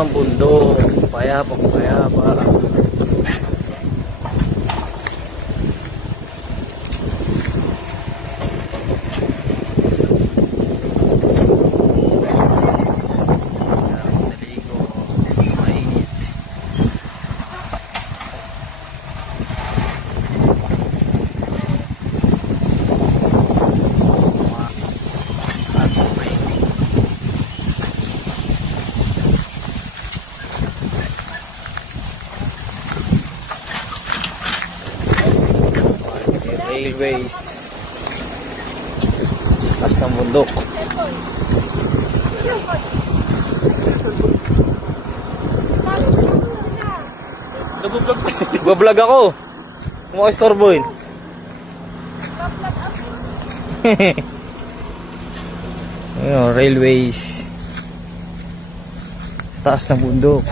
ng bundok. Payapang payapa. Naligo sa mainit. Hot spring. Railways sa taas ng bundok. Nagbablog ako. Kumakastorbohin. Ayun, railways sa taas ng bundok.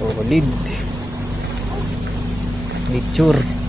Solid nature.